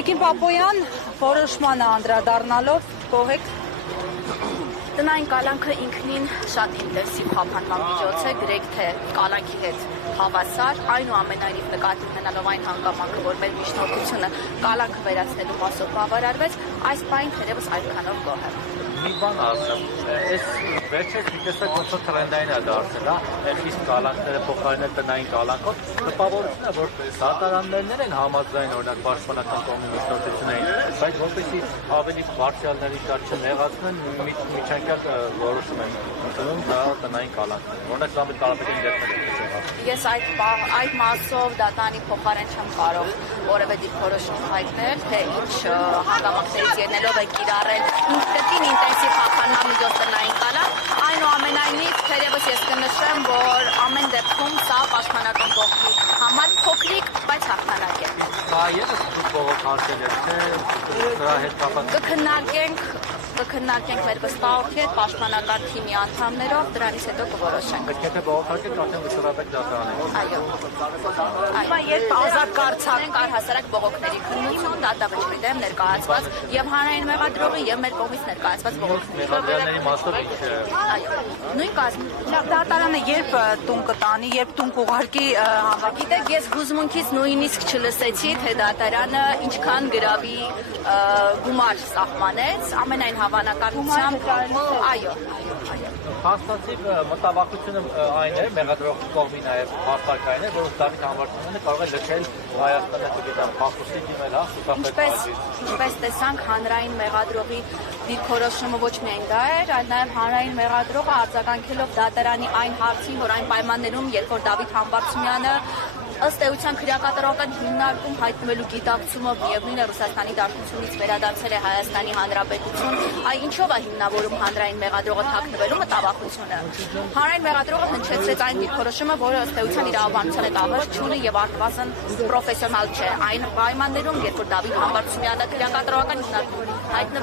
Տիկին Պապոյան, որոշմանը անդրադառնալով գոհ եք։ Տնային կալանքը ինքնին շատ ինտենսիվ խափանման միջոց է, գրեք թե կալանքի հետ հավասար, այնուամենայնիվ նկատի ունենալով այն հանգամանքը, որ մեր միջնորդությունը կալանքը վերացնելու մասով բավարարվեց, այս պահին թերևս այդքանով գոհ եմ։ Մի բան ասեմ, այս վերջերս մի տեսակ ոնց որ տրենդային է դարձել, խիստ կալանքները փոխարինել տնային կալանքով, տպավորություն է, որ դատարաններն են համաձայն օրինակ պաշտպանական կողմի միջնորդություններին, բայց որպեսզի ավելի բարձրալների շատ չնեղացնեն, միջանկյալ որոշում են ընդունում դա տնային կալանքներ, օրինակ Զամբիլ Կարապետյանի դեպքում Ես այդ մասով դատարանի փոխարեն չեմ կարող որևէ դիրքորոշում հայտնել, թե ինչ հանգամանքներից ելնելով է կիրառել կրկին ինտենսիվ խափանման միջոց տնային կալանք, այնուամենայնիվ թերևս ես կնշեմ, որ ամեն դեպքում սա պաշտպանական կողմի համար փոքրիկ, բայց հաղթանակ է։ Սա ևս բողոք հարցեր է, թե դրա հետ կապված կքննարկենք մեր վստահորդի հետ պաշտպանական թիմի անդամներով, դրանից հետո կորոշենք։ Պետք է թե բողոքարկեք արդեն վճռաբեկ դատարանում։ Այո։ Հիմա երբ ազատ կարծանենք առհասարակ բողոքների քննություն, դատավճռի դեմ ներկայացված եւ հանրային մեղադրողի եւ մեր կողմից ներկայացված բողոքների Մեղադրյալների մասով ինչ է։ Այո, նույն կազմի։ դատարանը երբ տուն կտանի, երբ տուն կուղարկի Համա գիտեք, ես հուզմունքից նույնիսկ չլսեցի, թե դատարանը ինչքան գրավի գումար սահմանեց, ամենայն հավանականությամբ, այո։ Հաստատիվ մտավախությունը այն է, մեղադրող կողմի նաև հաստակային է, որ Դավիթ Համբարձումյանը կարող է լքել Հայաստանը, չգիտեմ, փախուստի դիմել, Ինչպես տեսանք, հանրային մեղադրողի դիրքորոշումը ոչ միայն դա էր, այլ նաև հանրային մեղադրողը արձագանքելով դատարանի այն հարցին, որ այն պայմաններում, երբ որ Դավիթ Համբարձումյանը ըստ էության քրեակատարական հիմնարկում հայտնվելու գիտակցումով միևնույն է Ռուսաստանի Դաշնությունից վերադարձել է Հայաստանի Հանրապետություն, այ ինչով է հիմնավորում հանրային մեղադրողը թաքնվելու մտավախությունը։ Հանրային մեղադրողը հնչեցրեց այն դիրքորոշումը, որը ըստ էության իրավաբանության հետ աղերս չունի եւ արտվազն պրոֆեսիոնալ չէ։ Այն պայմաններում, երբ որ Դավիթ Համբարձումյանը քրեակատարական հիմնարկում հայտնվեց